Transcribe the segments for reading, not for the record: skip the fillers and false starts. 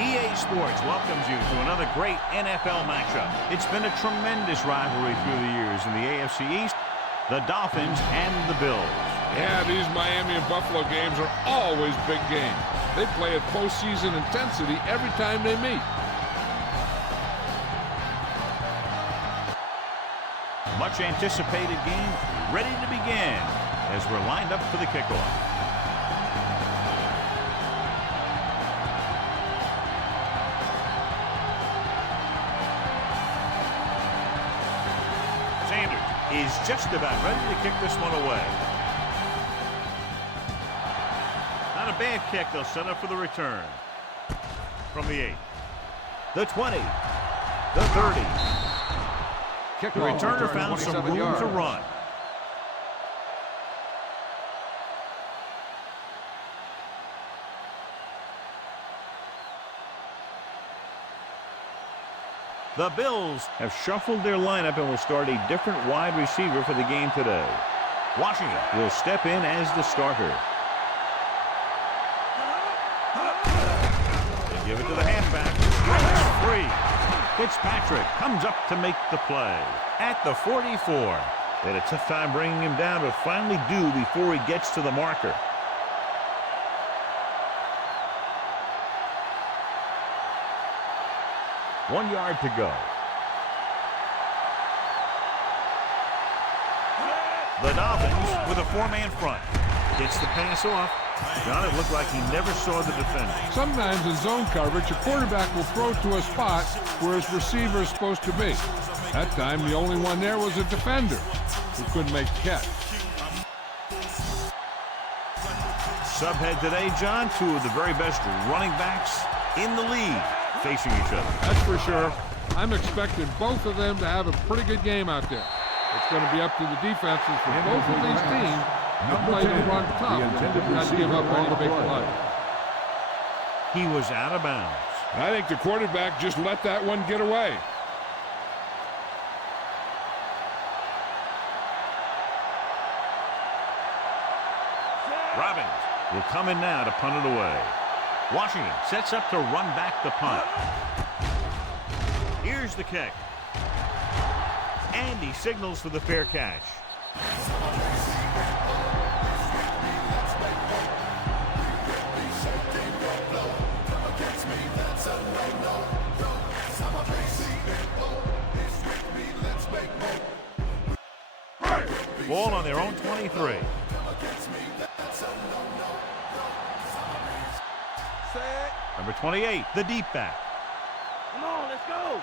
EA Sports welcomes you to another great NFL matchup. It's been a tremendous rivalry through the years in the AFC East, the Dolphins and the Bills. Yeah, these Miami and Buffalo games are always big games. They play at postseason intensity every time they meet. Much anticipated game ready to begin as we're lined up for the kickoff. Is just about ready to kick this one away. Not a bad kick. They'll set up for the return. From the 8. The 20. The 30. The returner found some room to run. The Bills have shuffled their lineup and will start a different wide receiver for the game today. Washington will step in as the starter. They give it to the halfback. Strikes free. Fitzpatrick comes up to make the play at the 44. They had a tough time bringing him down, but finally do before he gets to the marker. One yard to go. The Dolphins with a 4-man front. Gets the pass off. John, it looked like he never saw the defender. Sometimes in zone coverage, a quarterback will throw to a spot where his receiver is supposed to be. That time, the only one there was a defender who couldn't make the catch. Subhead today, John, two of the very best running backs in the league facing each other. That's for sure. I'm expecting both of them to have a pretty good game out there. It's going to be up to the defenses for both of these teams to play the run tough and not give up any big play. He was out of bounds. I think the quarterback just let that one get away. Robbins will come in now to punt it away. Washington sets up to run back the punt. Here's the kick. And he signals for the fair catch. Ball on their own 23. Number 28, the deep back. Come on, let's go.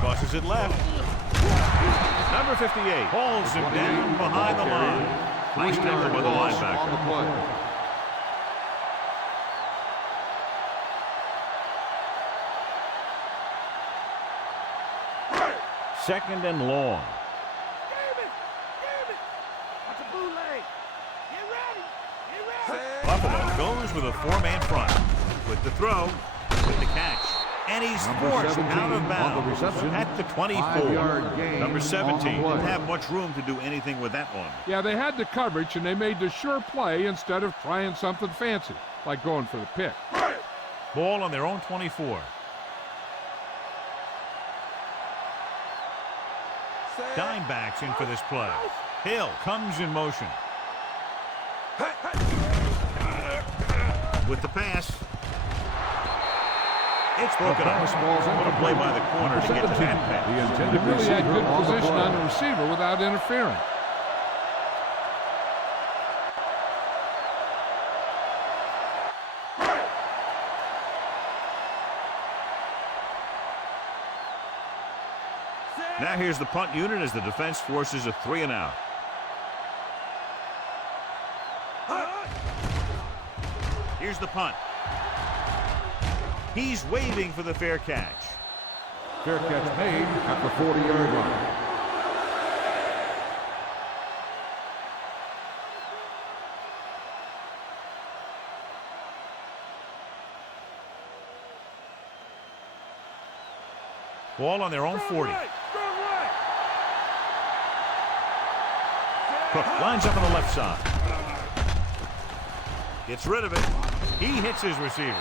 Crosses it left. Number 58 hauls him down behind the line. Nice tackle by the linebacker. Second and long. Buffalo goes with a 4-man front. With the throw, with the catch. And he's forced out of bounds at the 24. Number 17 didn't have much room to do anything with that one. Yeah, they had the coverage, and they made the sure play instead of trying something fancy, like going for the pick. Ball on their own 24. Dime backs in for this play. Hill comes in motion. With the pass. It's broken up. What a play by the corner to get to that pass. He really had good position on the receiver without interfering. Now here's the punt unit as the defense forces a 3-and-out. Here's the punt. He's waving for the fair catch. Fair catch made at the 40-yard line. Ball on their own 40. Cook lines up on the left side. Gets rid of it. He hits his receiver.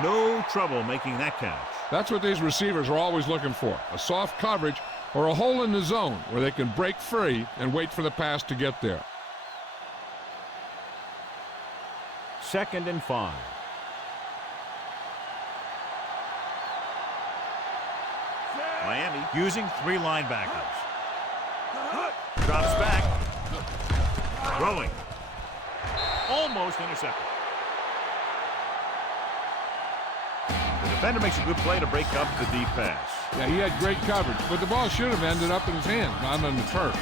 No trouble making that catch. That's what these receivers are always looking for, a soft coverage or a hole in the zone where they can break free and wait for the pass to get there. 2nd and 5. Miami using 3 linebackers. Drops back. Throwing. Almost intercepted. The defender makes a good play to break up the deep pass. Yeah, he had great coverage, but the ball should have ended up in his hands, not on the turf.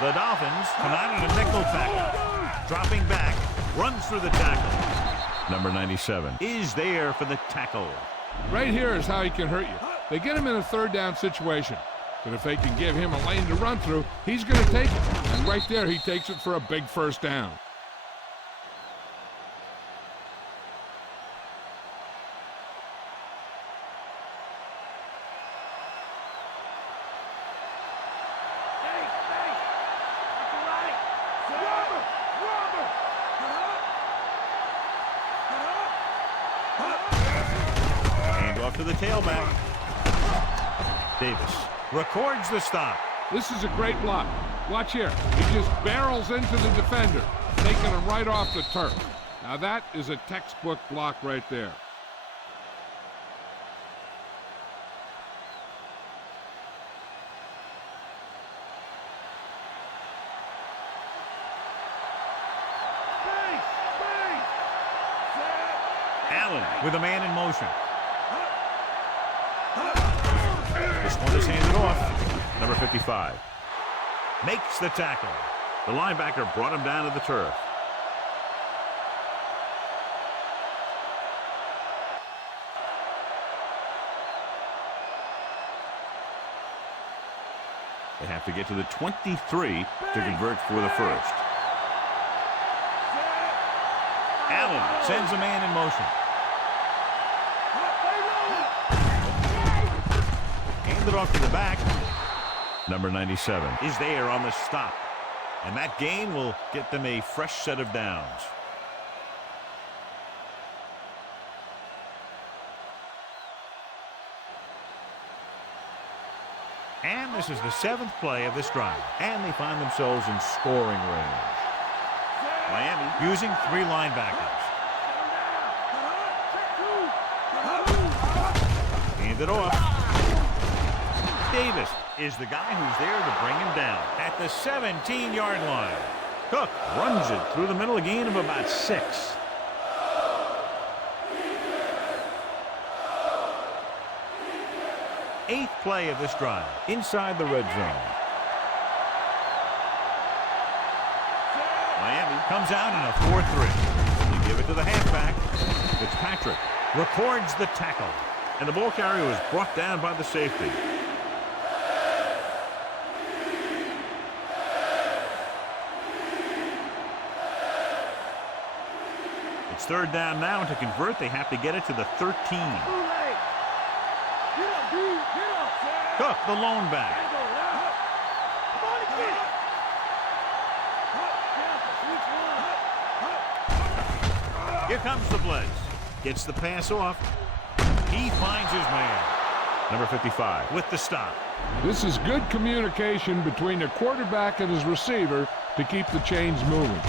The Dolphins come out in a nickel tackle. Dropping back, runs through the tackle. Number 97 is there for the tackle. Right here is how he can hurt you. They get him in a 3rd down situation. But if they can give him a lane to run through, he's going to take it. And right there, he takes it for a big 1st down. To the tailback. Davis records the stop. This is a great block. Watch here. He just barrels into the defender, taking him right off the turf. Now that is a textbook block right there. Allen with a man in motion. This one is handed off. Number 55 makes the tackle. The linebacker brought him down to the turf. They have to get to the 23 to convert for the 1st. Allen sends a man in motion. Hand it off to the back. Number 97 is there on the stop. And that gain will get them a fresh set of downs. And this is the 7th play of this drive. And they find themselves in scoring range. Miami using 3 linebackers. Hand it off. Davis is the guy who's there to bring him down at the 17-yard line. Cook runs it through the middle, a gain of about 6. Eighth play of this drive inside the red zone. Miami comes out in a 4-3. They give it to the halfback. Fitzpatrick records the tackle. And the ball carrier was brought down by the safety. It's 3rd down now, and to convert, they have to get it to the 13. Cook, the lone back. Here comes the blitz. Gets the pass off. He finds his man. Number 55 with the stop. This is good communication between the quarterback and his receiver to keep the chains moving.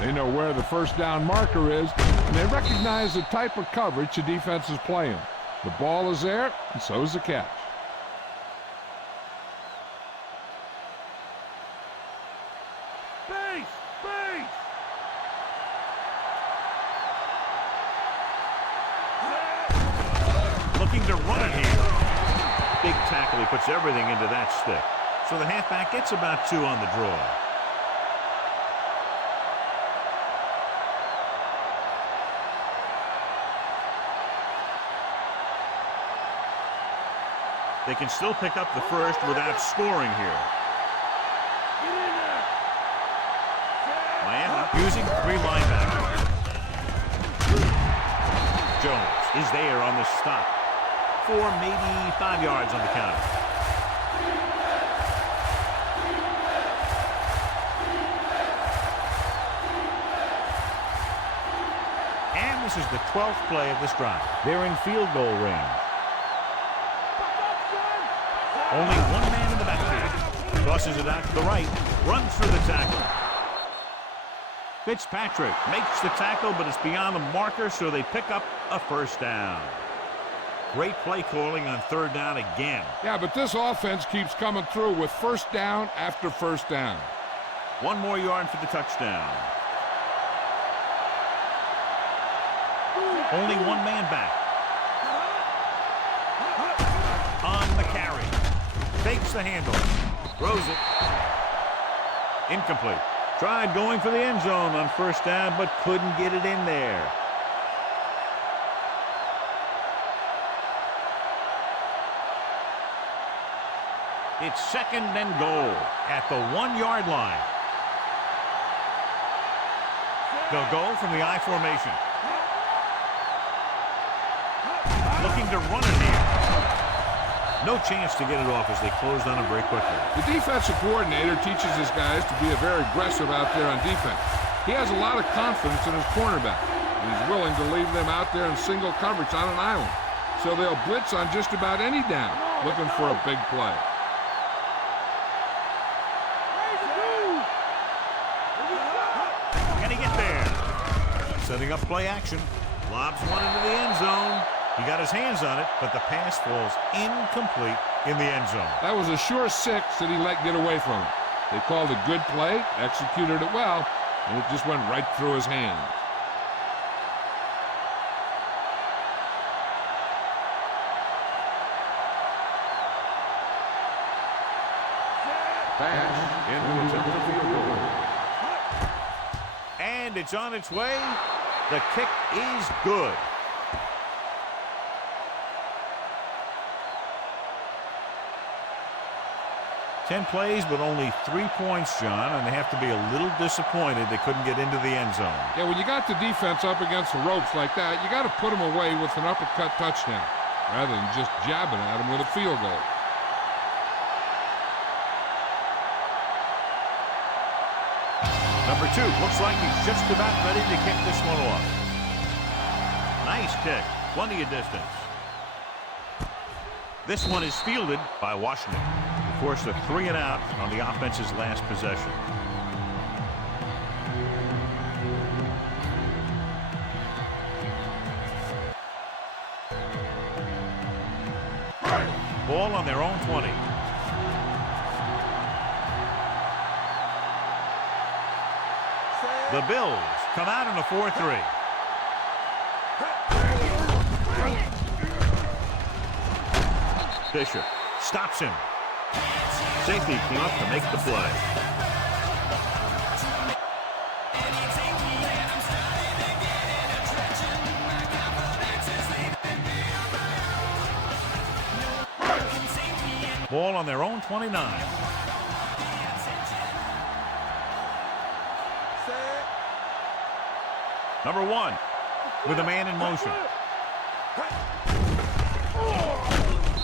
They know where the 1st down marker is, and they recognize the type of coverage the defense is playing. The ball is there, and so is the catch. Looking to run it here. Big tackle. He puts everything into that stick. So the halfback gets about 2 on the draw. They can still pick up the 1st without scoring here. using 3 linebackers. Jones is there on the stop. 4, maybe 5 yards on the counter. And this is the 12th play of this drive. They're in field goal range. Only one man in the backfield. Crosses it out to the right. Runs through the tackle. Fitzpatrick makes the tackle, but it's beyond the marker, so they pick up a first down. Great play calling on 3rd down again. Yeah, but this offense keeps coming through with first down after first down. 1 more yard for the touchdown. Only one man back. On the carry. Fakes the handle. Throws it. Incomplete. Tried going for the end zone on first down, but couldn't get it in there. It's 2nd and goal at the 1-yard line. They'll go from the I formation. Looking to run it here. No chance to get it off as they closed on him very quickly. The defensive coordinator teaches his guys to be very aggressive out there on defense. He has a lot of confidence in his cornerback. He's willing to leave them out there in single coverage on an island. So they'll blitz on just about any down, looking for a big play. Can he get there? Setting up play action. Lobs one into the end zone. He got his hands on it, but the pass falls incomplete in the end zone. That was a sure 6 that he let get away from him. They called a good play, executed it well, and it just went right through his hands. Pass into the field goal. And it's on its way. The kick is good. Ten plays, but only 3 points, John, and they have to be a little disappointed they couldn't get into the end zone. Yeah, when you got the defense up against the ropes like that, you got to put them away with an uppercut touchdown rather than just jabbing at them with a field goal. Number 2, looks like he's just about ready to kick this one off. Nice kick, plenty of distance. This one is fielded by Washington. Forced a 3 and out on the offense's last possession. Ball on their own 20. The Bills come out in a 4-3. Fisher stops him. Safety came up to make the play. Ball on their own 29. Number 1 with a man in motion.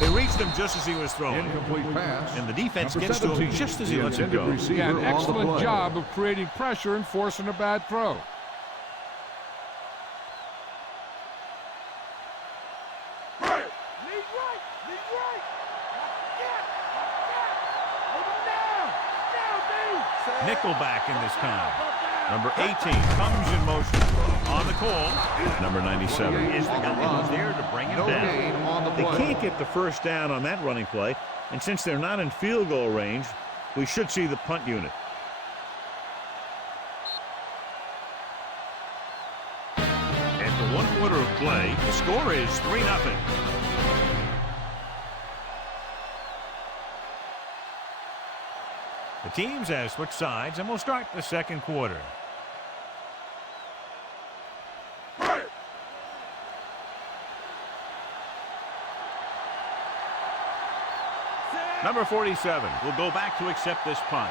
They reached him just as he was throwing. Incomplete pass. And the defense gets to him just as he lets it go. Yeah, an excellent job of creating pressure and forcing a bad throw. Nickelback in this time. Number 18 comes in motion. On the call, number 97 is the guy who's there to bring him down. They can't get the first down on that running play, and since they're not in field goal range, we should see the punt unit. After 1 quarter of play, the score is 3-0. The teams have switched sides, and we'll start the second quarter. Number 47 will go back to accept this punt.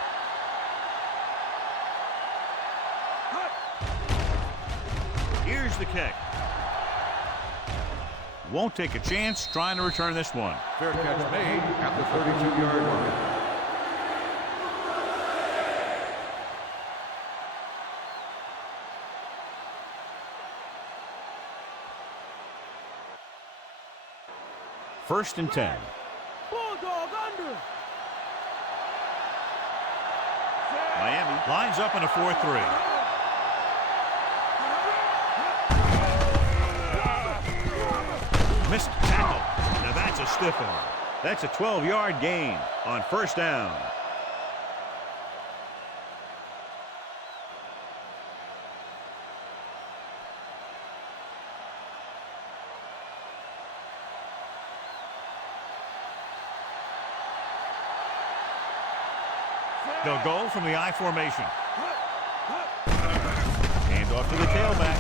Here's the kick. Won't take a chance trying to return this one. Fair catch made at the 32-yard line. First and 10. Bulldog under. Miami lines up in a 4-3. Missed tackle. Now that's a stiff arm. That's a 12-yard gain on first down. They'll go from the I formation. Hand off to the tailback.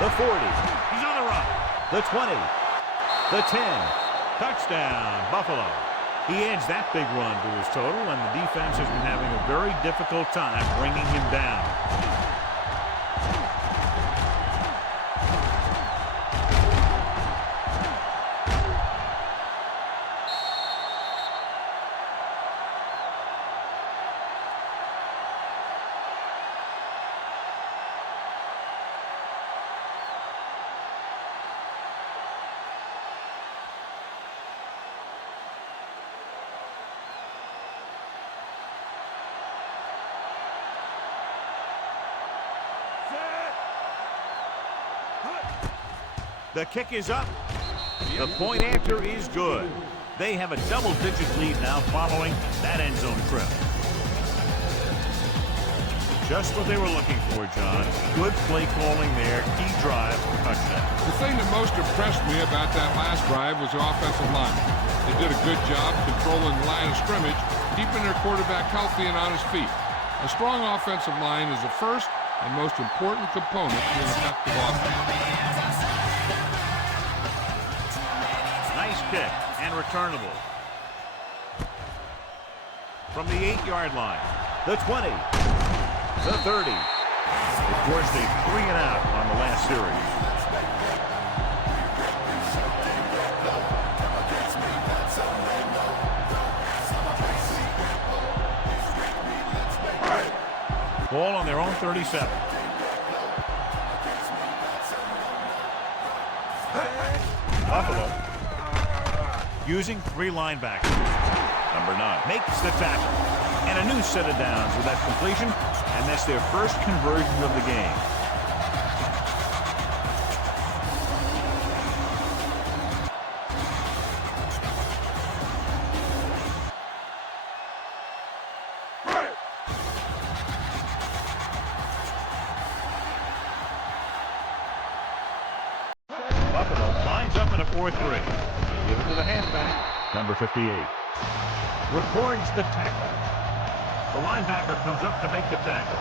The 40. He's on the run. The 20. The 10. Touchdown, Buffalo. He adds that big run to his total, and the defense has been having a very difficult time bringing him down. The kick is up. The point after is good. They have a double-digit lead now following that end zone trip. Just what they were looking for, John. Good play calling there. Key drive for touchdown. The thing that most impressed me about that last drive was the offensive line. They did a good job controlling the line of scrimmage, keeping their quarterback healthy and on his feet. A strong offensive line is the first and most important component to an effective offense. Nice kick and returnable. From the 8-yard line, the 20, the 30. Of course, they 3 and out on the last series. Ball on their own 37. Buffalo using 3 linebackers. Number 9 makes the tackle. And a new set of downs with that completion, and that's their first conversion of the game. Buffalo lines up in a 4-3. Give it to the halfback, number 58. Records the tackle. The linebacker comes up to make the tackle.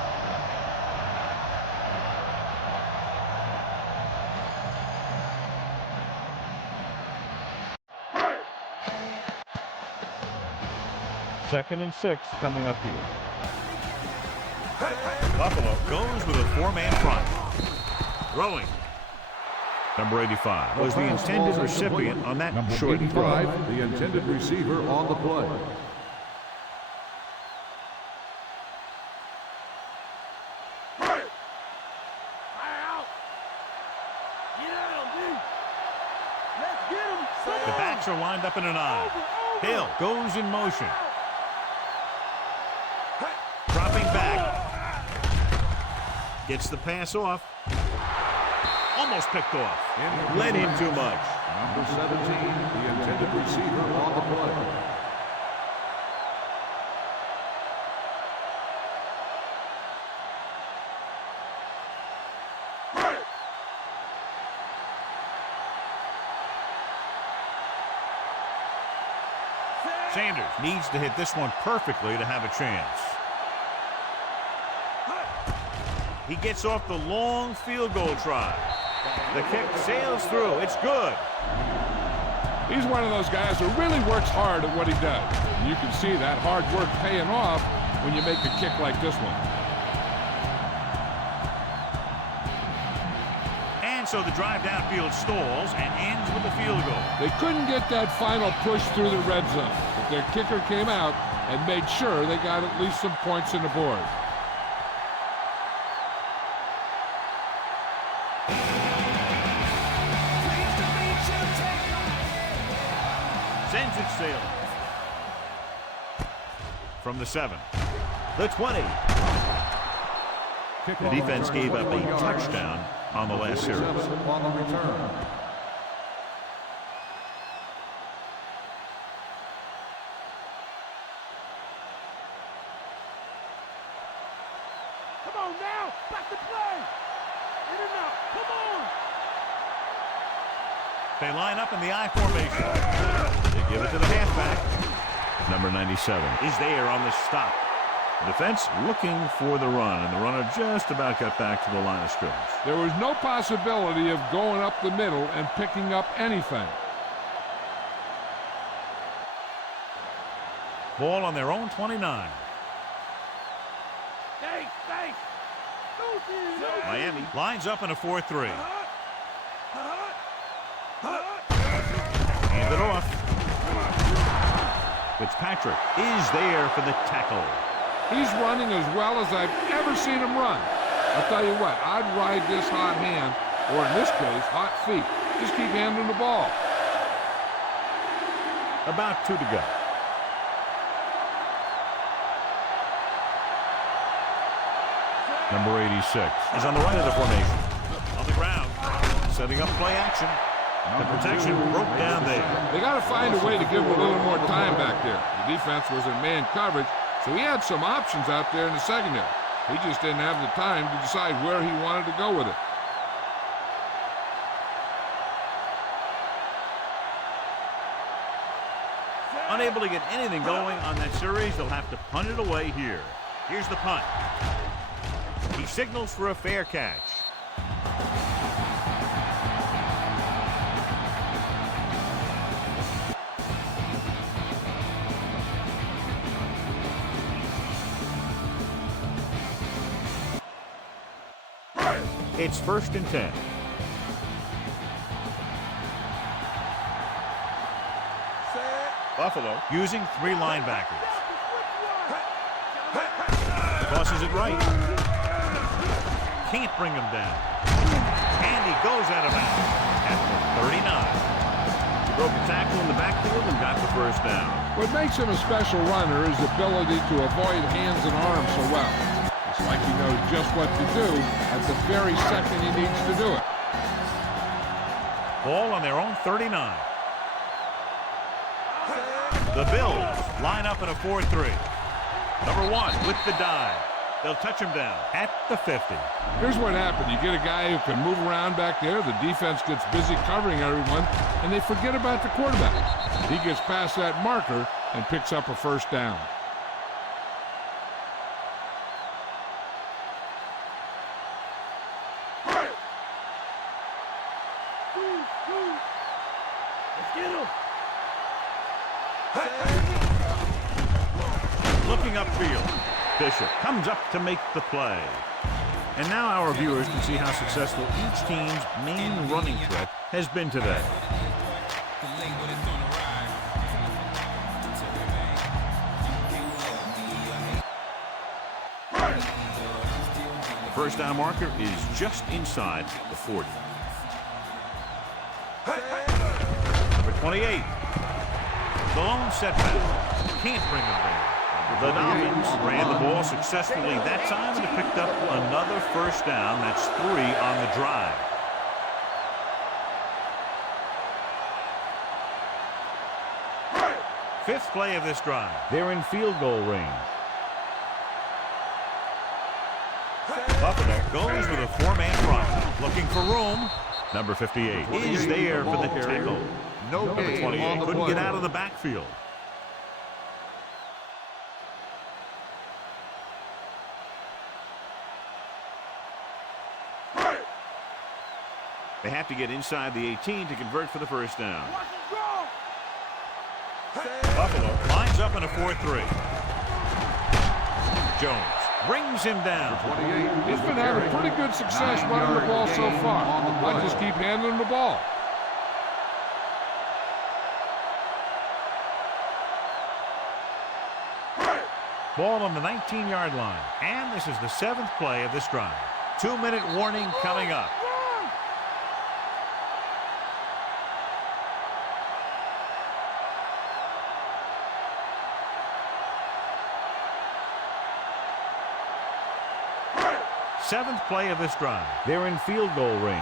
Second and 6 coming up here. Buffalo goes with a 4-man front. Throwing. Number 85 was the intended recipient on that Number short 85, throw. the intended receiver on the play. The backs are lined up in an I. Hill goes in motion. Dropping back. Gets the pass off. Almost picked off. Led him too much. Number 17, the intended receiver on the play. Sanders needs to hit this one perfectly to have a chance. He gets off the long field goal try. The kick sails through. It's good. He's one of those guys who really works hard at what he does. And you can see that hard work paying off when you make a kick like this one. so the drive downfield stalls and ends with a field goal. They couldn't get that final push through the red zone, but their kicker came out and made sure they got at least some points on the board. Sends it sailing. From the 7, the 20. The defense gave up a touchdown on the last series. On the return. Come on now, back to play. In and out, come on. They line up in the I formation. They give it to the halfback. Number 97 is there on the stop. The defense looking for the run, and the runner just about got back to the line of scrimmage. There was no possibility of going up the middle and picking up anything. Ball on their own 29. Thanks. Miami lines up in a 4-3. Hand it off. Fitzpatrick is there for the tackle. He's running as well as I've ever seen him run. I'll tell you what, I'd ride this hot hand, or in this case, hot feet. Just keep handing the ball. About 2 to go. Number 86 is on the right of the formation. On the ground, setting up play action. The protection broke down there. They got to find a way to give him a little more time back there. The defense was in man coverage, so he had some options out there in the secondary. He just didn't have the time to decide where he wanted to go with it. Unable to get anything going on that series, they'll have to punt it away here. Here's the punt. He signals for a fair catch. It's 1st and 10. Buffalo using 3 linebackers. Tosses it right. Can't bring him down. And he goes out of bounds at the 39. He broke a tackle in the backfield and got the first down. What makes him a special runner is the ability to avoid hands and arms so well. It's like he knows just what to do at the very second he needs to do it. Ball on their own 39. The Bills line up in a 4-3. Number 1 with the dive. They'll touch him down at the 50. Here's what happened. You get a guy who can move around back there. The defense gets busy covering everyone, and they forget about the quarterback. He gets past that marker and picks up a first down. Let's get him. Looking upfield. Bishop comes up to make the play. And now our viewers can see how successful each team's main running threat has been today. The first down marker is just inside the 40. Number 28. The lone setback. Can't bring him there. The Dolphins ran the ball successfully that time and picked up another first down. That's 3 on the drive. Fifth play of this drive. They're in field goal range. Buffalo goes with a 4-man front. Looking for room. Number 58 is there for the tackle. Number 28 couldn't get out of the backfield. They have to get inside the 18 to convert for the first down. Buffalo lines up in a 4-3. Jones brings him down. 28. He's been having pretty good success running the ball so far. I just keep handling the ball. Ball on the 19-yard line. And this is the 7th play of this drive. 2-minute warning coming up. Seventh play of this drive. They're in field goal range.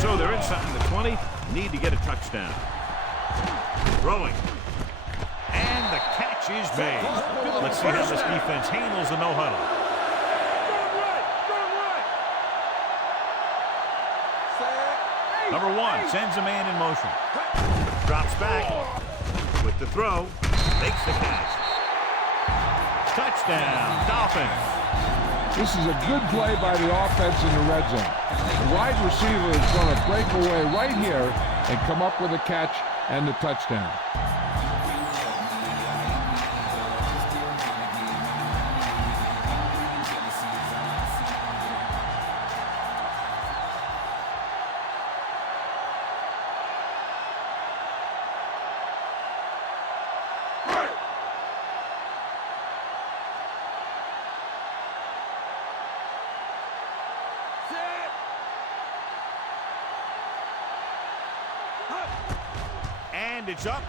So they're inside the 20. Need to get a touchdown. Throwing. And the catch is made. Let's see how this defense handles the no-huddle. Number 1 sends a man in motion. Drops back with the throw. Makes the catch. Touchdown, Dolphins. This is a good play by the offense in the red zone. The wide receiver is going to break away right here and come up with a catch and the touchdown. And it's up.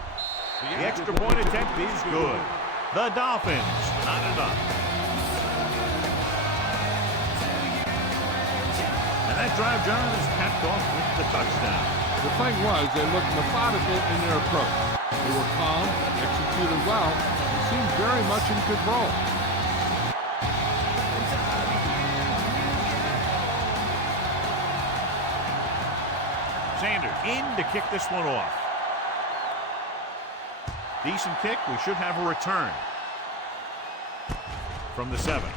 The extra point attempt is good. The Dolphins knot it up. And that drive, John, is capped off with the touchdown. The thing was, they looked methodical in their approach. They were calm, executed well, and seemed very much in control. Sanders in to kick this one off. Decent kick. We should have a return. From the 7.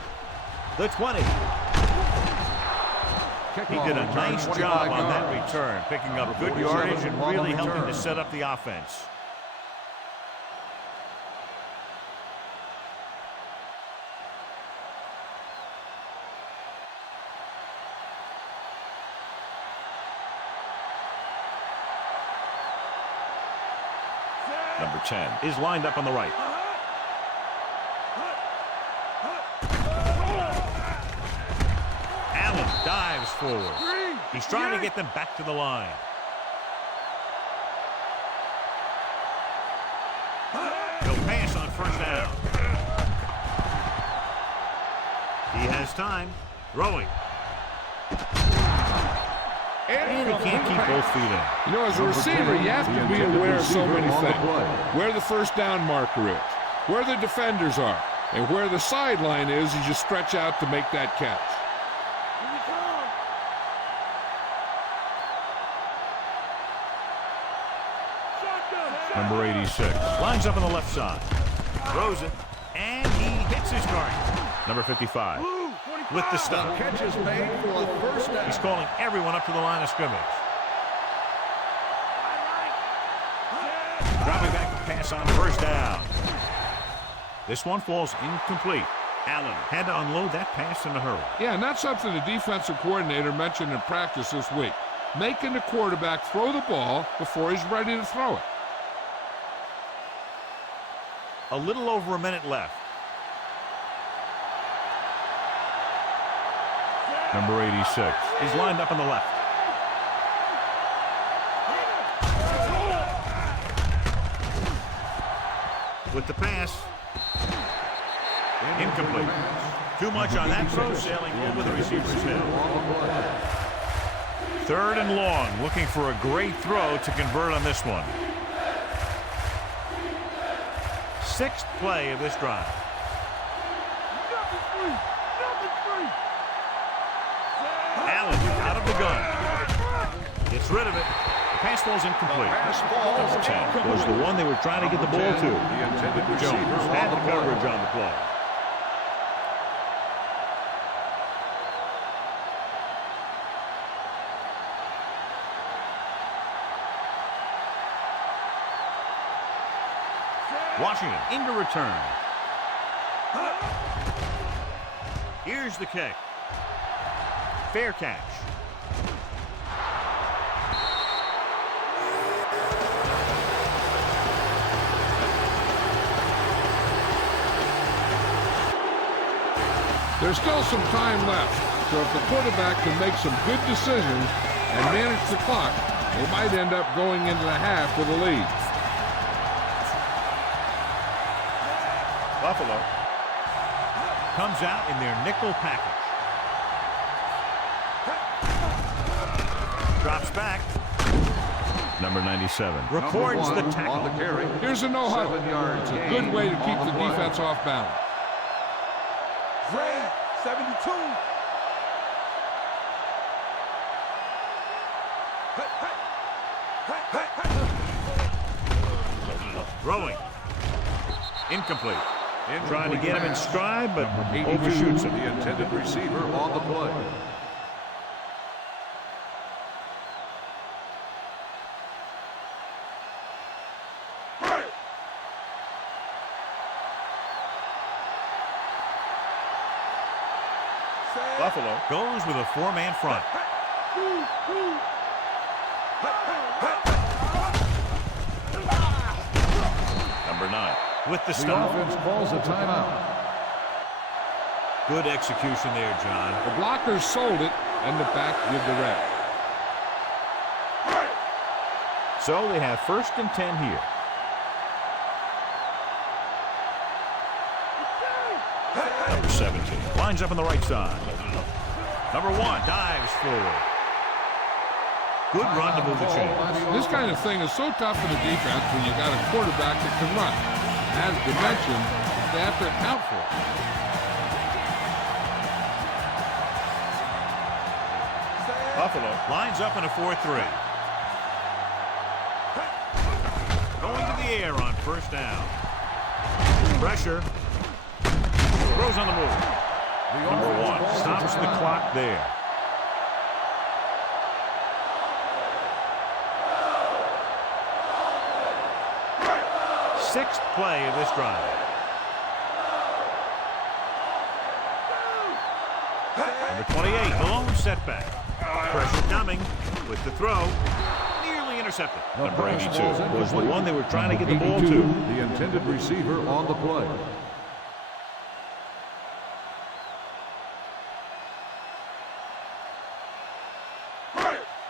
The 20. He did a nice job on that return, picking up good yardage and really helping to set up the offense. Number 10 is lined up on the right. Allen dives forward. He's trying to get them back to the line. He'll pass on first down. He has time. Throwing. And he can't keep both feet in. You know, as a receiver, you have to be aware of so many things. Where the first down marker is, where the defenders are, and where the sideline is as you stretch out to make that catch. Number 86 lines up on the left side. Throws it, and he hits his target. Number 55 with the stop. Catch is made for first down. He's calling everyone up to the line of scrimmage. Dropping back to pass on first down. This one falls incomplete. Allen had to unload that pass in a hurry. Yeah, and that's something the defensive coordinator mentioned in practice this week. Making the quarterback throw the ball before he's ready to throw it. A little over a minute left. Number 86 is lined up on the left. With the pass. Incomplete. Too much on that throw, sailing over the receiver's head. 3rd and long, looking for a great throw to convert on this one. 6th play of this drive. Allen out of the gun. Gets rid of it. The pass falls incomplete. Number 10 was the one they were trying to get the ball to. Jones had the coverage on the play. Washington into return. Here's the kick. Fair catch. There's still some time left, so if the quarterback can make some good decisions and manage the clock, they might end up going into the half with a lead. Buffalo comes out in their nickel package. Drops back. Number 97 records the tackle. On the carry. Here's a no-huddle. 7 yards. It's a good way to keep the defense off balance. Ray, 72. Throwing. Incomplete. Trying to get him in stride, but overshoots him. The intended receiver on the play. Buffalo goes with a 4-man front. Number 9 with the The stop. offense calls a timeout. Good execution there, John. The blockers sold it, and the back did the rest. So they have 1st and 10 here. Number 17 lines up on the right side. Number 1 dives forward. Good run to move the chains. This kind of thing is so tough for the defense when you got a quarterback that can run. As dimension, they have to account for it. Buffalo lines up in a 4-3. Going to the air on 1st down. Pressure. Throws on the move. Number 1 stops the clock there. Sixth play of this drive. Number 28, the lone setback. Pressure coming with the throw. Nearly intercepted. Number 82 was the one they were trying to get the ball to. The intended receiver on the play.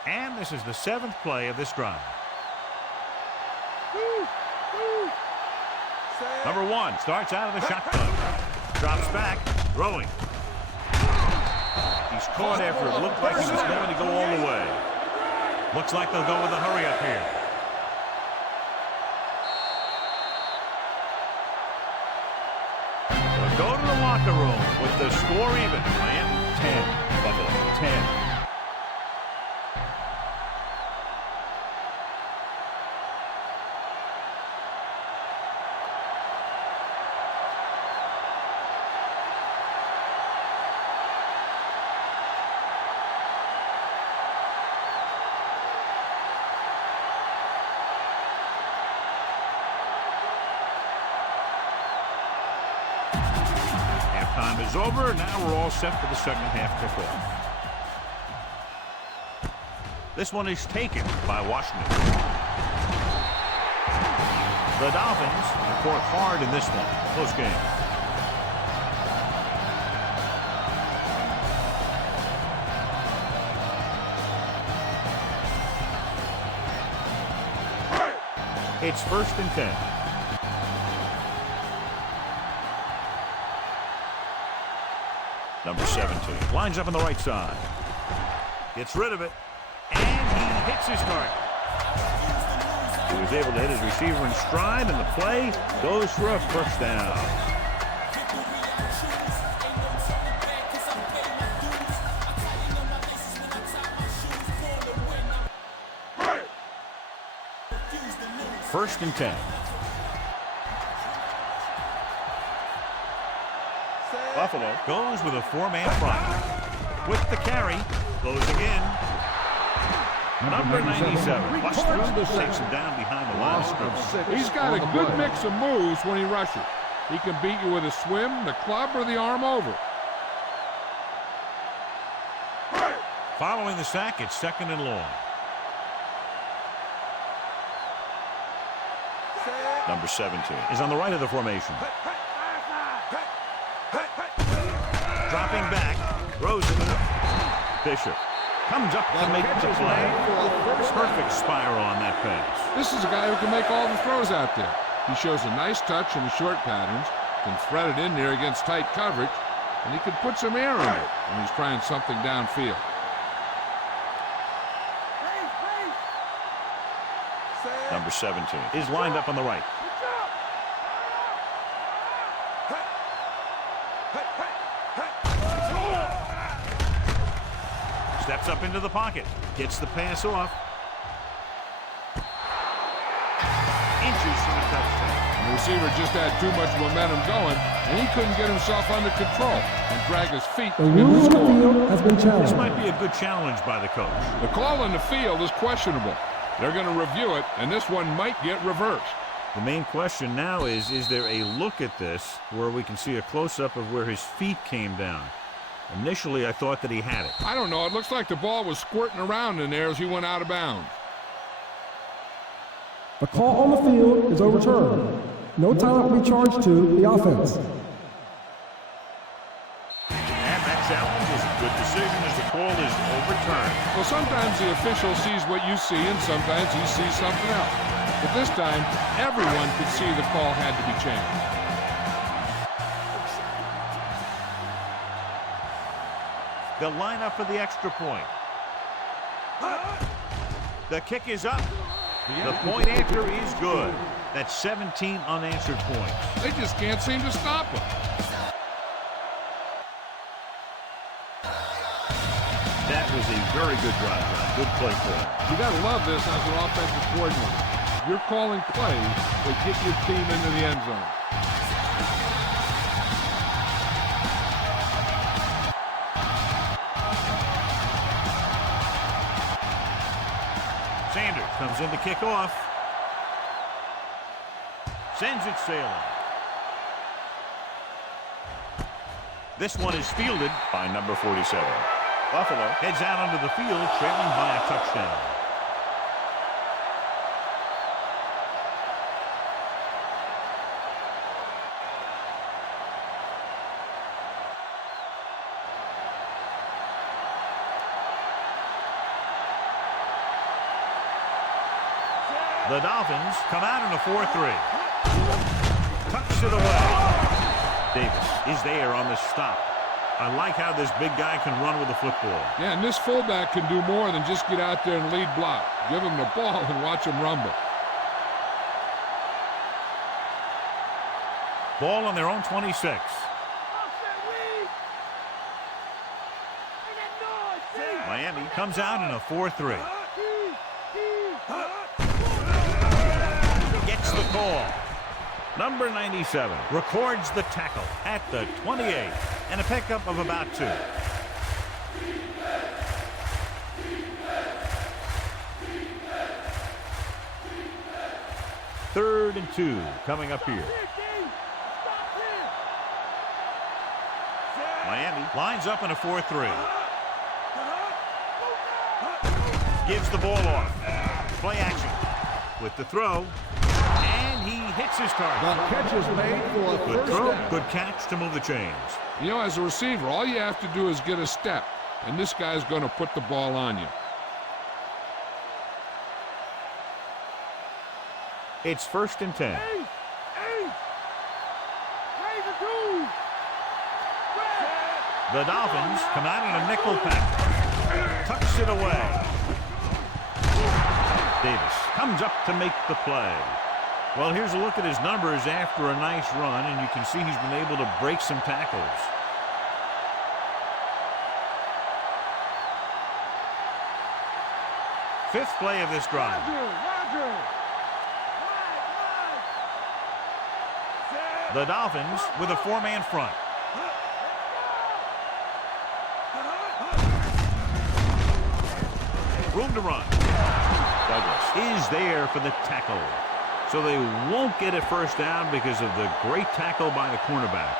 And this is the 7th play of this drive. Number 1 starts out of the shotgun. Drops back, throwing. He's caught after it looked like he was going to go all the way. Looks like they'll go with a hurry up here. They'll go to the locker room with the score even. Miami 10, Buffalo 10. Time is over. Now we're all set for the second half kickoff. This one is taken by Washington. The Dolphins have fought hard in this one. Close game. It's 1st and 10. Number 17 lines up on the right side. Gets rid of it, and he hits his target. He was able to hit his receiver in stride, and the play goes for a 1st down. First and 10. Buffalo goes with a 4-man front. With the carry, closing in. Number 97. Buster takes him down behind the line of scrimmage. He's got a good mix of moves when he rushes. He can beat you with a swim, the club, or the arm over. Following the sack, it's 2nd and long. Number 17 is on the right of the formation. Dropping back, throws it. Bishop comes up to make the play. Perfect spiral on that pass. This is a guy who can make all the throws out there. He shows a nice touch in the short patterns, can thread it in there against tight coverage, and he can put some air in it when he's trying something downfield. Number 17 is lined up on the right. Steps up into the pocket, gets the pass off. Inches from the touchdown. The receiver just had too much momentum going, and he couldn't get himself under control and drag his feet to get the score. Has been challenged. This might be a good challenge by the coach. The call on the field is questionable. They're going to review it, and this one might get reversed. The main question now is there a look at this where we can see a close-up of where his feet came down? Initially, I thought that he had it. I don't know. It looks like the ball was squirting around in there as he went out of bounds. The call on the field is overturned. No time will be charged to the offense. And that challenge was a good decision as the call is overturned. Well, sometimes the official sees what you see, and sometimes he sees something else. But this time, everyone could see the call had to be changed. They'll line up for the extra point. The kick is up. The point after is good. That's 17 unanswered points. They just can't seem to stop him. That was a very good drive. Good play call. You got to love this as an offensive coordinator. You're calling plays that get your team into the end zone. Sanders comes in to kick off. Sends it sailing. This one is fielded by number 47. Buffalo heads out onto the field, trailing by a touchdown. The Dolphins come out in a 4-3. Tucks it away. Davis is there on the stop. I like how this big guy can run with the football. Yeah, and this fullback can do more than just get out there and lead block. Give him the ball and watch him rumble. Ball on their own 26. Miami comes out in a 4-3. Gets the call. Number 97 records the tackle at the 28 and a pickup of about 2. Third and 2 coming up here. Miami lines up in a 4-3. Gives the ball off. Play action with the throw. He hits his target. The catch is made for a Good first throw, down. good catch to move the chains. You know, as a receiver, all you have to do is get a step, and this guy's going to put the ball on you. It's 1st and 10. The Dolphins come out in a nickel pack. Tucks it away. Davis comes up to make the play. Well, here's a look at his numbers after a nice run, and you can see he's been able to break some tackles. Fifth play of this drive. The Dolphins with a 4-man front. Room to run. Douglas is there for the tackle. So they won't get a first down because of the great tackle by the cornerback.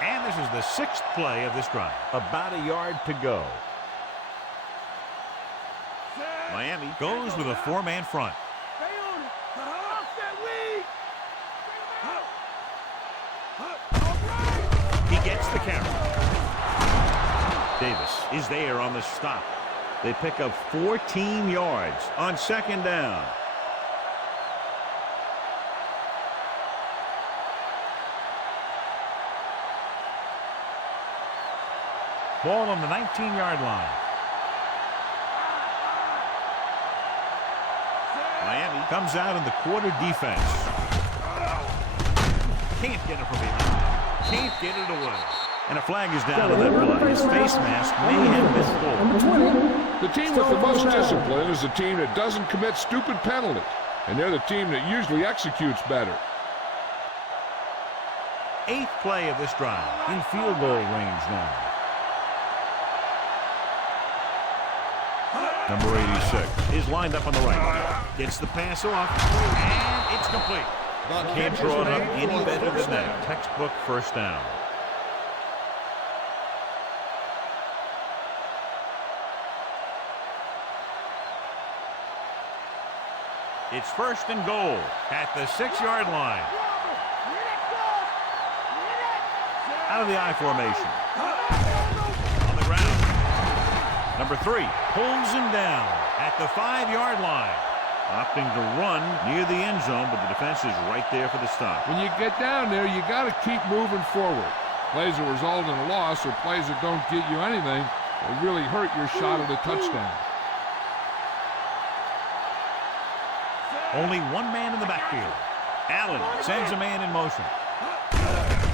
And this is the 6th play of this drive. About a yard to go. Miami goes with a 4-man front. Stay on it. Offset weak. He gets the carry. Davis is there on the stop. They pick up 14 yards on 2nd down. Ball on the 19-yard line. Miami comes out in the quarter defense. Can't get it from behind. Can't get it away. And a flag is down on that play. His face mask may have missed. The team with the most discipline is the team that doesn't commit stupid penalties. And they're the team that usually executes better. 8th play of this drive. In field goal range now. Number 86 is lined up on the right. Gets the pass off. And it's complete. Can't draw it up any better than that. Textbook first down. It's 1st and goal at the 6-yard line. Out of the I formation. On the ground. Number 3 pulls him down at the 5-yard line. Opting to run near the end zone, but the defense is right there for the stop. When you get down there, you got to keep moving forward. Plays that result in a loss or plays that don't get you anything will really hurt your shot at a touchdown. Only one man in the backfield. Allen sends a man in motion.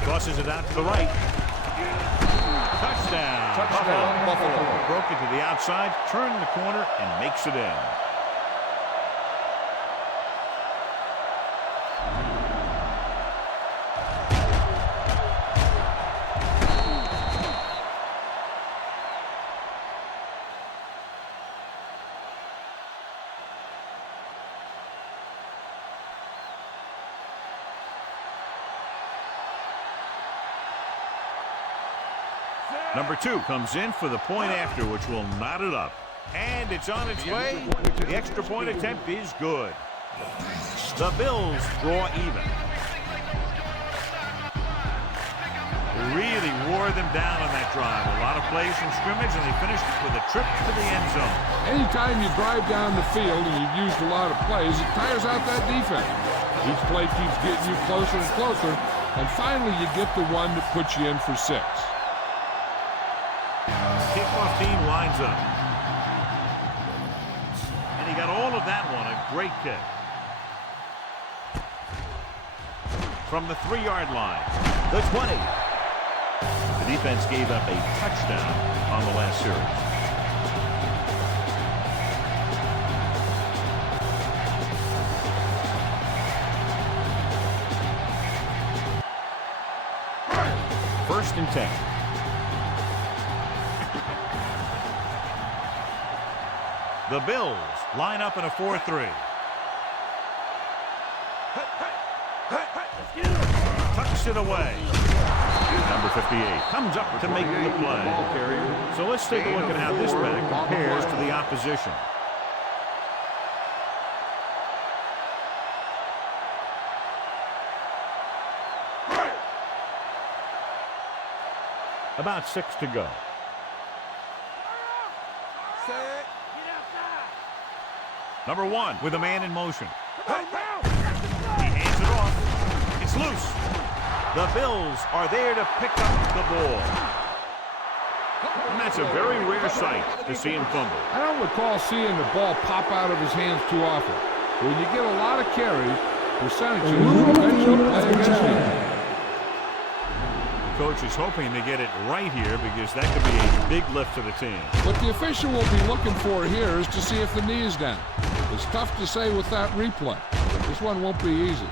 Tosses it out to the right. Touchdown. Buffalo. Broke it to the outside, turned the corner, and makes it in. Number 2 comes in for the point after, which will knot it up. And it's on its way. The extra point attempt is good. The Bills draw even. Really wore them down on that drive. A lot of plays from scrimmage, and they finished with a trip to the end zone. Anytime you drive down the field and you've used a lot of plays, it tires out that defense. Each play keeps getting you closer and closer, and finally you get the one that puts you in for 6. Kickoff team lines up. And he got all of that one. A great kick. From the 3-yard line. The 20. The defense gave up a touchdown on the last series. First and 10. The Bills line up in a 4-3. Tucks it away. Number 58 comes up to make the play. So let's take a look at how this back compares to the opposition. About 6 to go. Number 1 with a man in motion. He hands it off. It's loose. The Bills are there to pick up the ball. And that's a very rare sight to see him fumble. I don't recall seeing the ball pop out of his hands too often. When you get a lot of carries, percentages eventually play against you. Coach is hoping to get it right here because that could be a big lift for the team. What the official will be looking for here is to see if the knee is down. It's tough to say with that replay. This one won't be easy.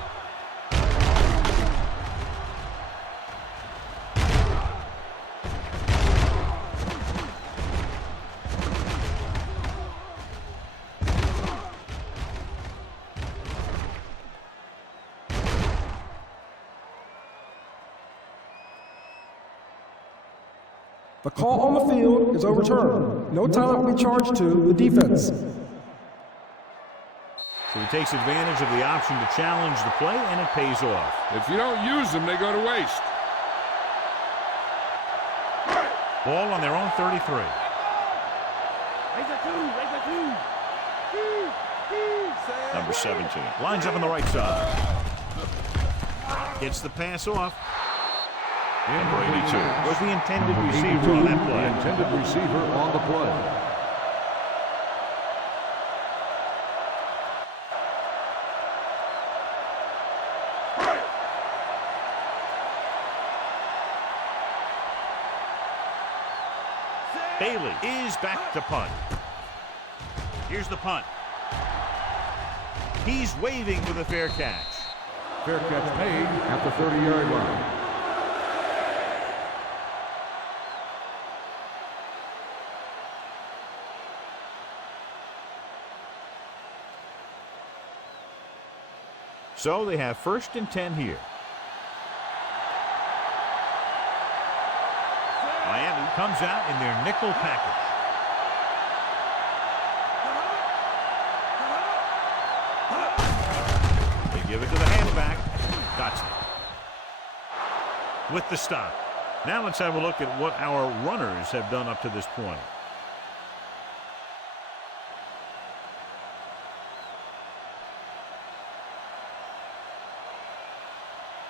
The call on the field is overturned. No timeout will be charged to the defense. So he takes advantage of the option to challenge the play, and it pays off. If you don't use them, they go to waste. Ball on their own 33. Number 17 lines up on the right side. Gets the pass off. Number 82 was the intended receiver on that play. The intended receiver on the play. Bailey is back to punt. Here's the punt. He's waving with a fair catch. Fair catch made at the 30-yard line. So they have 1st and 10 here. Miami comes out in their nickel package. They give it to the halfback. Dotson with the stop. Now let's have a look at what our runners have done up to this point.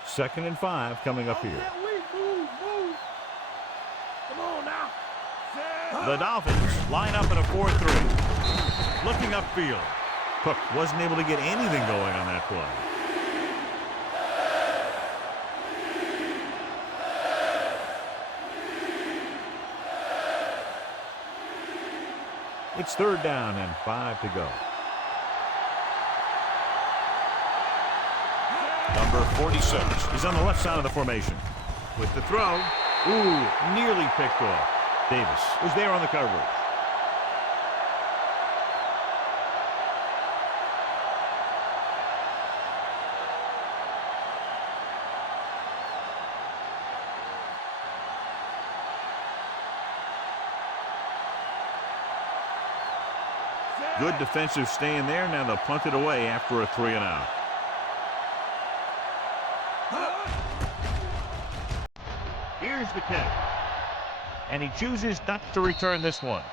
Second and 5 coming up here. The Dolphins line up in a 4-3. Looking upfield. Cook wasn't able to get anything going on that play. It's 3rd down and 5 to go. Number 46 is on the left side of the formation. With the throw. Ooh, nearly picked off. Davis was there on the coverage. Good defensive stand there. Now they'll punt it away after a 3 and out. Here's the kick. And he chooses not to return this one.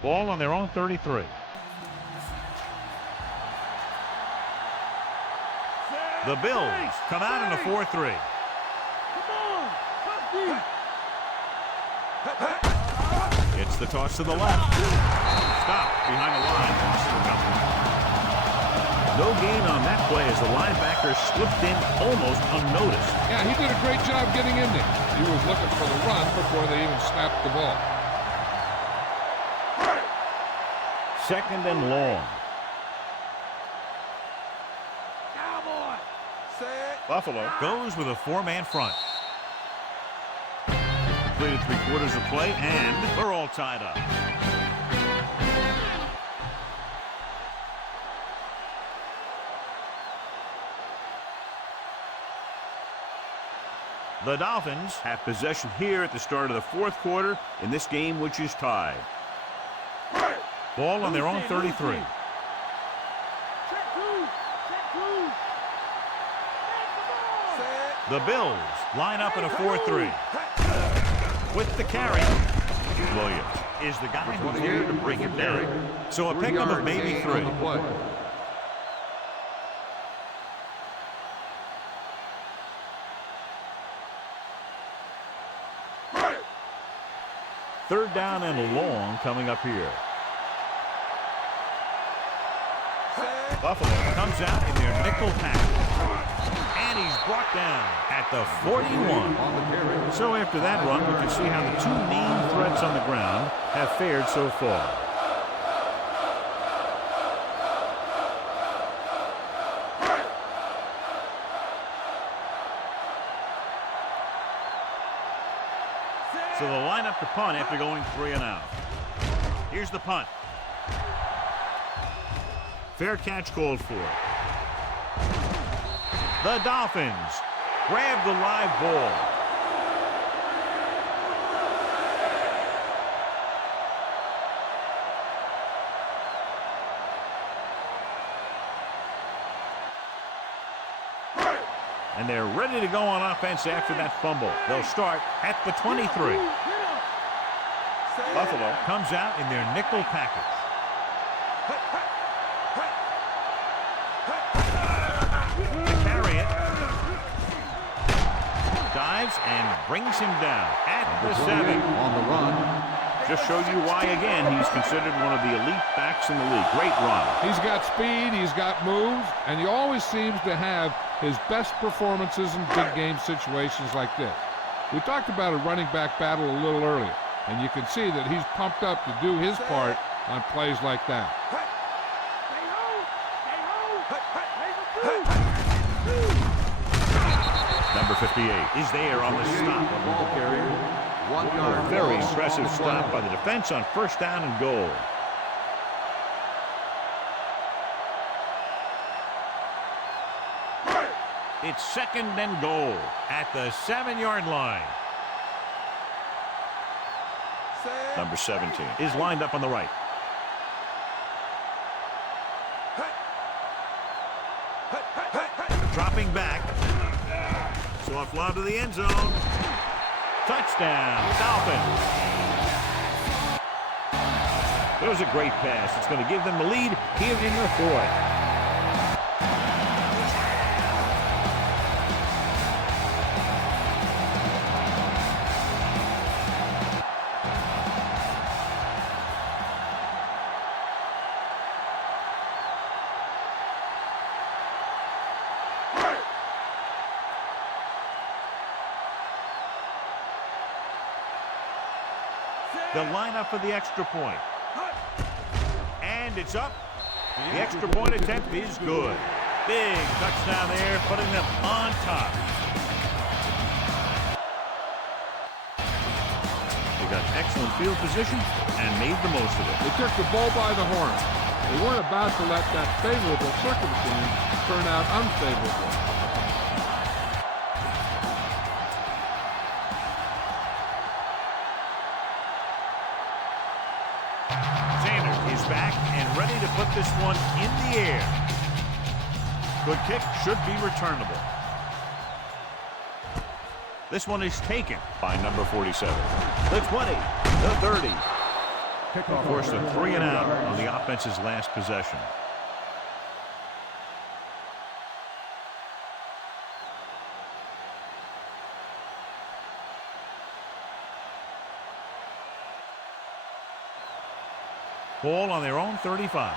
Ball on their own 33. The Bills come out in a 4-3. It's the toss to the left. Stop behind the line. No gain on that play as the linebacker slipped in almost unnoticed. Yeah, he did a great job getting in there. He was looking for the run before they even snapped the ball. 2nd and long. Buffalo goes with a 4-man front. Completed 3/4 of play, and they're all tied up. The Dolphins have possession here at the start of the 4th quarter in this game, which is tied. Ball on their own 33. The Bills line up in a 4-3. With the carry, Williams is the guy who's here to bring it down. So a pick of maybe 3. Third down and long coming up here. Buffalo comes out in their nickel package. And he's brought down at the 41. So after that run, we can see how the 2 main threats on the ground have fared so far. So they'll line up to punt after going 3 and out. Here's the punt. Fair catch called for. The Dolphins grab the live ball. And they're ready to go on offense after that fumble. They'll start at the 23. Buffalo comes out in their nickel package. They carry it. Dives and brings him down at the 7. On the run. Just shows you why, again, he's considered one of the elite backs in the league. Great run. He's got speed, he's got moves, and he always seems to have his best performances in big game situations like this. We talked about a running back battle a little earlier, and you can see that he's pumped up to do his part on plays like that. Number 58 is there on the stop. Ball carrier. 1 yard. Very impressive stop by the defense on first down and goal. It's 2nd and goal at the 7-yard line. Number 17 is lined up on the right. Dropping back. Soft lob to the end zone. Touchdown, Dolphins. It was a great pass. It's going to give them the lead here in the 4th. They'll line up for the extra point. And it's up. The extra point attempt is good. Big touchdown there, putting them on top. They got excellent field position and made the most of it. They took the bull by the horn. They weren't about to let that favorable circumstance turn out unfavorable. Back and ready to put this one in the air. Good kick, should be returnable. This one is taken by number 47. The 20, the 30. Of course, a 3 and out on the offense's last possession. Ball on their own 35.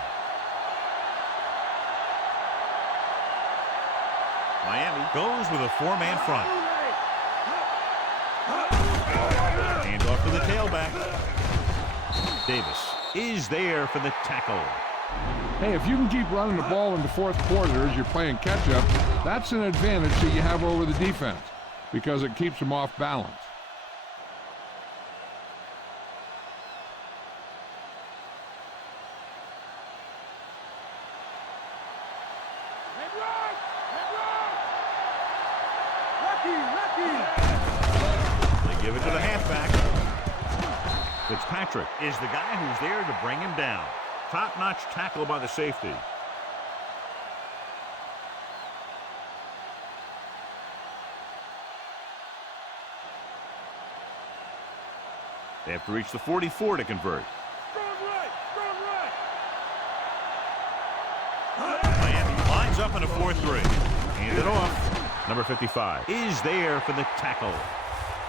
Miami goes with a 4-man front. Hand off to the tailback. Davis is there for the tackle. Hey, if you can keep running the ball in the 4th quarter as you're playing catch-up, that's an advantage that you have over the defense because it keeps them off balance. They give it to the halfback. Fitzpatrick is the guy who's there to bring him down. Top-notch tackle by the safety. They have to reach the 44 to convert. Miami lines up in a 4-3. Hand it off. Number 55 is there for the tackle.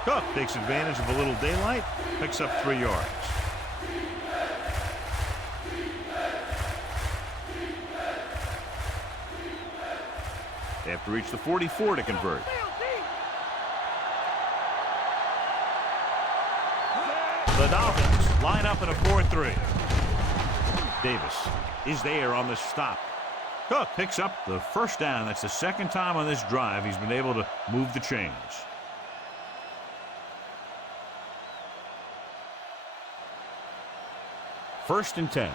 Cook takes advantage of a little daylight, picks up 3 yards. They have to reach the 44 to convert. The Dolphins line up in a 4-3. Davis is there on the stop. Cook picks up the first down. That's the 2nd time on this drive he's been able to move the chains. 1st and 10.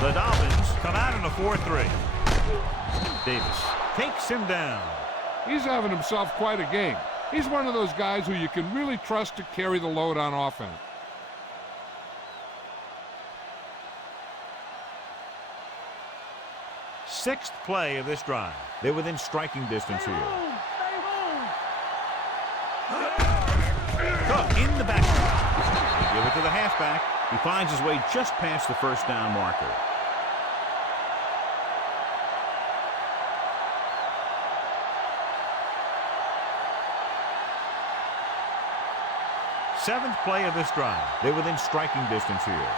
The Dolphins come out in a 4-3. Davis takes him down. He's having himself quite a game. He's one of those guys who you can really trust to carry the load on offense. Sixth play of this drive. They're within striking distance here. Cook in the backfield. They give it to the halfback. He finds his way just past the 1st down marker. Seventh play of this drive. They're within striking distance here.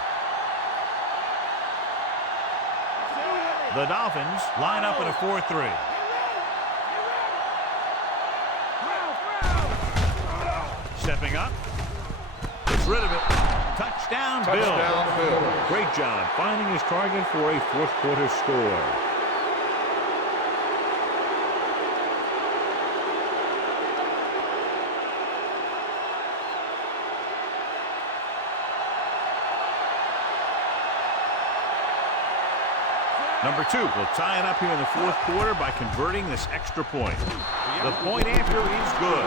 The Dolphins line up in a 4-3. Stepping up. Gets rid of it. Touchdown, Bill. Touchdown, Bill. Great job finding his target for a 4th quarter score. Number 2 will tie it up here in the 4th quarter by converting this extra point. The point after is good.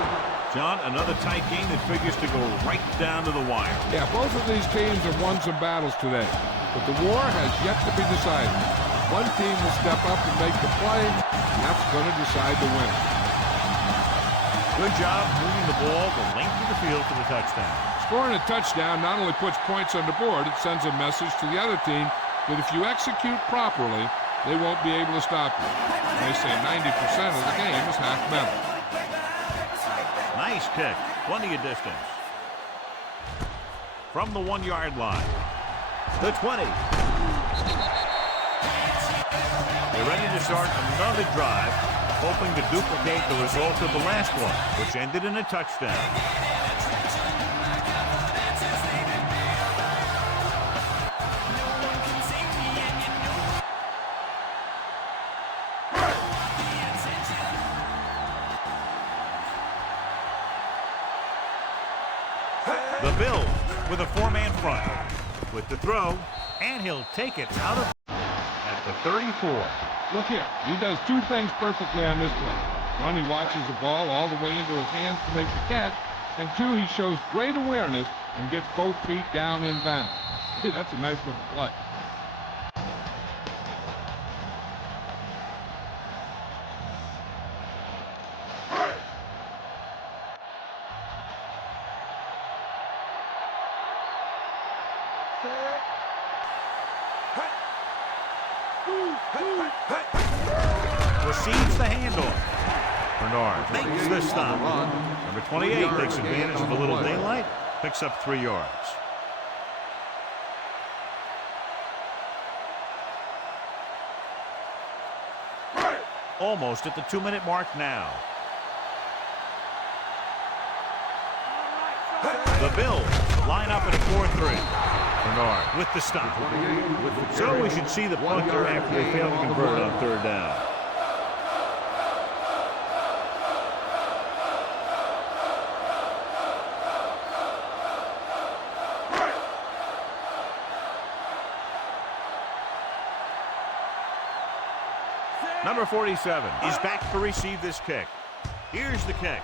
John, another tight game that figures to go right down to the wire. Yeah, both of these teams have won some battles today, but the war has yet to be decided. One team will step up and make the play, and that's going to decide the winner. Good job moving the ball the length of the field for the touchdown. Scoring a touchdown not only puts points on the board, it sends a message to the other team that if you execute properly, they won't be able to stop you. They say 90% of the game is half mental. Nice kick. Plenty of distance. From the 1-yard line. The 20. They're ready to start another drive, hoping to duplicate the result of the last one, which ended in a touchdown. The Bills with a 4-man front. With the throw, and he'll take it out of at the 34. Look here, he does 2 things perfectly on this play. 1, he watches the ball all the way into his hands to make the catch, and 2, he shows great awareness and gets both feet down in bounds. That's a nice little play. Receives the handoff. Bernard makes the stop. Number 28 takes advantage of a little daylight, picks up 3 yards. Almost at the 2-minute mark now. The Bills line up in a 4-3. Bernard with the stop. So we should see the punter after they fail to convert on 3rd down. Number 47 is back to receive this kick. Here's the kick.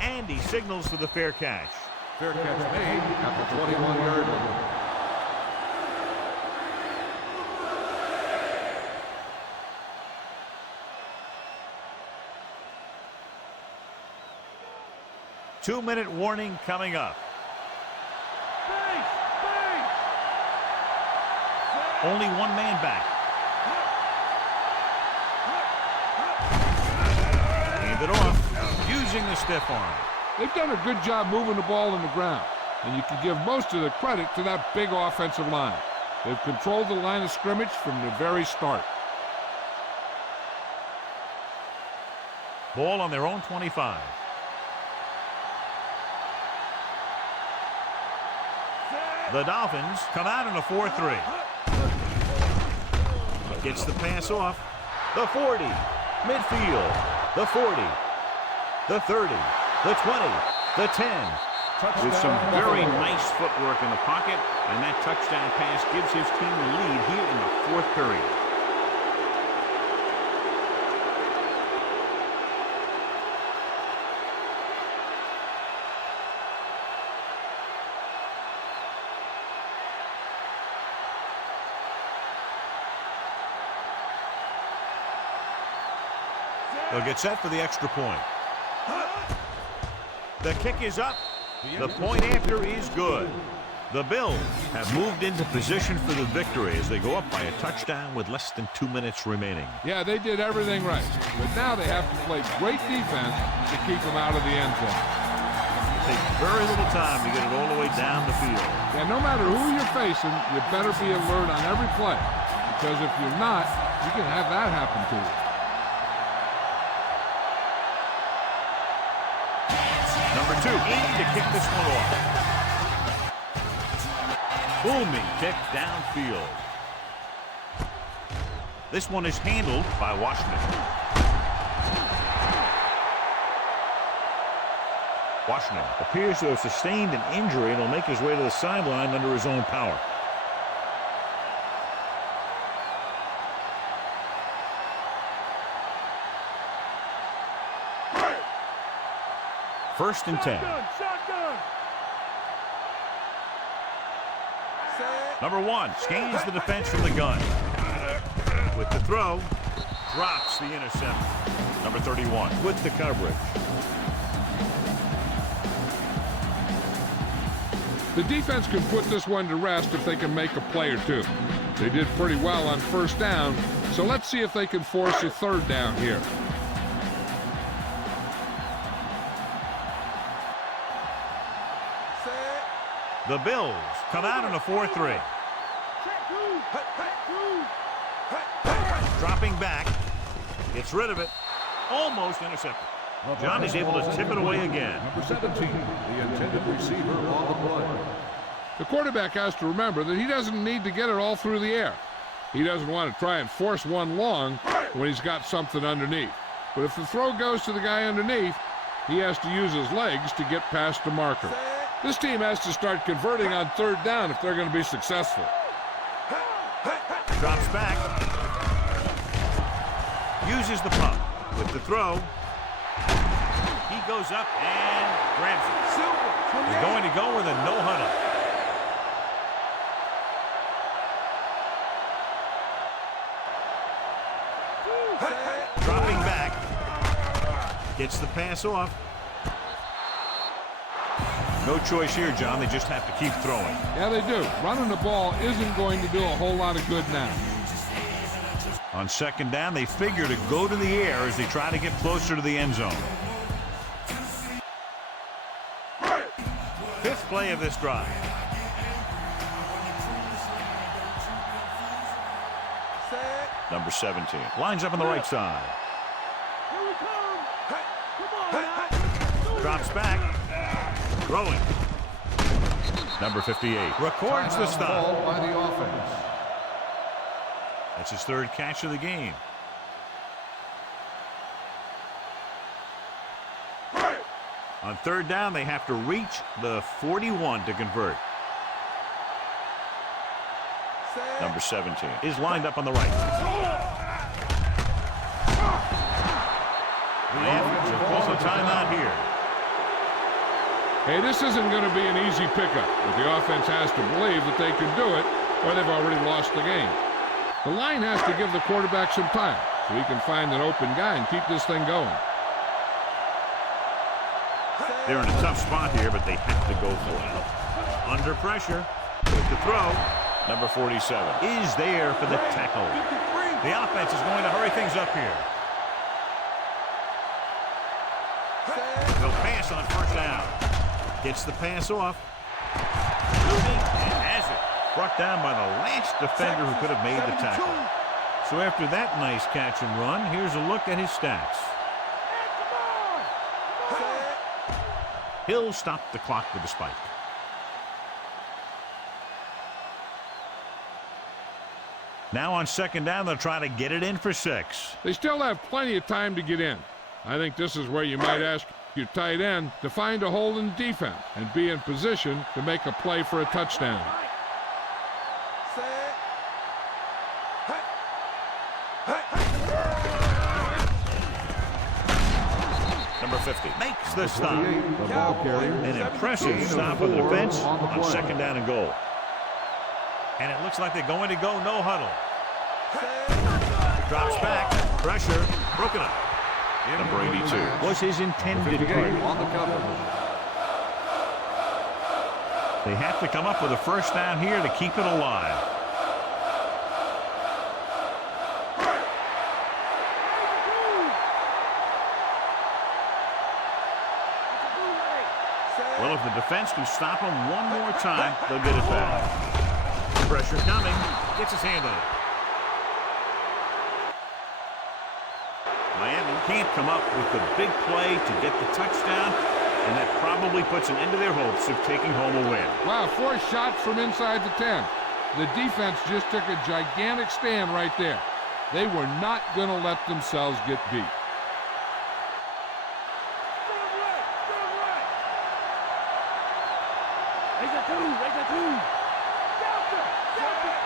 And he signals for the fair catch. Fair catch made at the 21-yard line. Two-minute warning coming up. Only 1 man back. Hand it off, using the stiff arm. They've done a good job moving the ball in the ground, and you can give most of the credit to that big offensive line. They've controlled the line of scrimmage from the very start. Ball on their own 25. The Dolphins come out in a 4-3. Gets the pass off. The 40. Midfield. The 40. The 30. the 20, the 10. With some very nice footwork in the pocket, and that touchdown pass gives his team the lead here in the fourth period. They'll get set for the extra point. The kick is up. The point after is good. The Bills have moved into position for the victory as they go up by a touchdown with less than 2 minutes remaining. Yeah, they did everything right. But now they have to play great defense to keep them out of the end zone. It takes very little time to get it all the way down the field. Yeah, no matter who you're facing, you better be alert on every play. Because if you're not, you can have that happen to you. Number 2 in to kick this one off. Booming kick downfield. This one is handled by Washington. Washington appears to have sustained an injury and will make his way to the sideline under his own power. First and 10. Shotgun. Number 1 scans the defense from the gun. With the throw, drops the interception. Number 31 with the coverage. The defense can put this one to rest if they can make a play or two. They did pretty well on first down, so let's see if they can force a third down here. The Bills come out in a 4-3. Dropping back. Gets rid of it. Almost intercepted. John is able to tip it away again. Number 17, the intended receiver on the play. The quarterback has to remember that he doesn't need to get it all through the air. He doesn't want to try and force one long when he's got something underneath. But if the throw goes to the guy underneath, he has to use his legs to get past the marker. This team has to start converting on third down if they're going to be successful. Drops back. Uses the pump. With the throw. He goes up and grabs it. He's going to go with a no huddle. Dropping back. Gets the pass off. No choice here, John. They just have to keep throwing. Yeah, they do. Running the ball isn't going to do a whole lot of good now. On second down, they figure to go to the air as they try to get closer to the end zone. Fifth play of this drive. Number 17 lines up on the right side. Here we come. Come on, Drops back. Throwing. Number 58 records the stop. By the offense. That's his third catch of the game. On third down, they have to reach the 41 to convert. Number 17 is lined up on the right. And call a timeout here. Hey, this isn't going to be an easy pickup, but the offense has to believe that they can do it, or they've already lost the game. The line has to give the quarterback some time so he can find an open guy and keep this thing going. They're in a tough spot here, but they have to go for it. Under pressure with the throw. Number 47 is there for the tackle. The offense is going to hurry things up here. They'll pass on first down. Gets the pass off. Moving and has it. Brought down by the last defender who could have made the tackle. So after that nice catch and run, here's a look at his stats. He'll stop the clock with the spike. Now on second down, they'll try to get it in for 6. They still have plenty of time to get in. I think this is where you might ask, Your tight end to find a hole in defense and be in position to make a play for a touchdown. Number 50 makes the stop. The ball carrier. An impressive stop of the defense on second down and goal. And it looks like they're going to go no huddle. Drops back. Pressure. Broken up. Number 82 was his intended target. On the cover. They have to come up with a first down here to keep it alive. Well, if the defense can stop him one more time, they'll get it back. Pressure coming. Gets his hand on it. Miami can't come up with the big play to get the touchdown, and that probably puts an end to their hopes of taking home a win. Wow, 4 shots from inside the 10. The defense just took a gigantic stand right there. They were not going to let themselves get beat.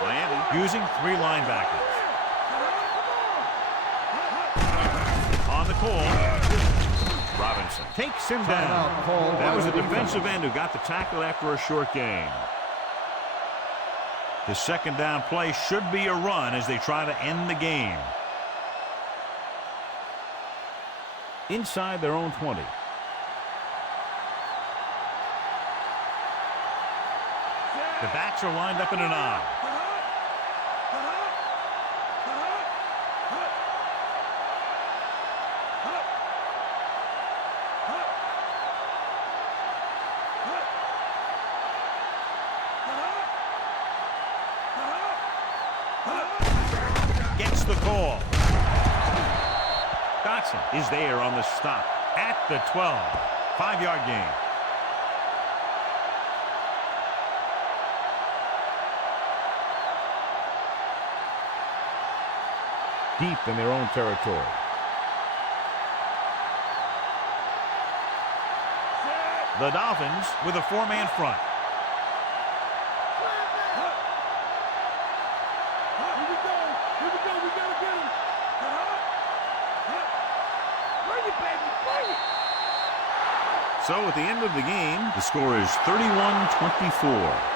Miami using 3 linebackers. On the call, Robinson takes him down. That was a defensive end who got the tackle after a short gain. The second down play should be a run as they try to end the game. Inside their own 20. The backs are lined up in an I. Gets the call. Dotson is there on the stop at the 12. 5-yard gain. Deep in their own territory. The Dolphins with a 4-man front. So at the end of the game, the score is 31-24.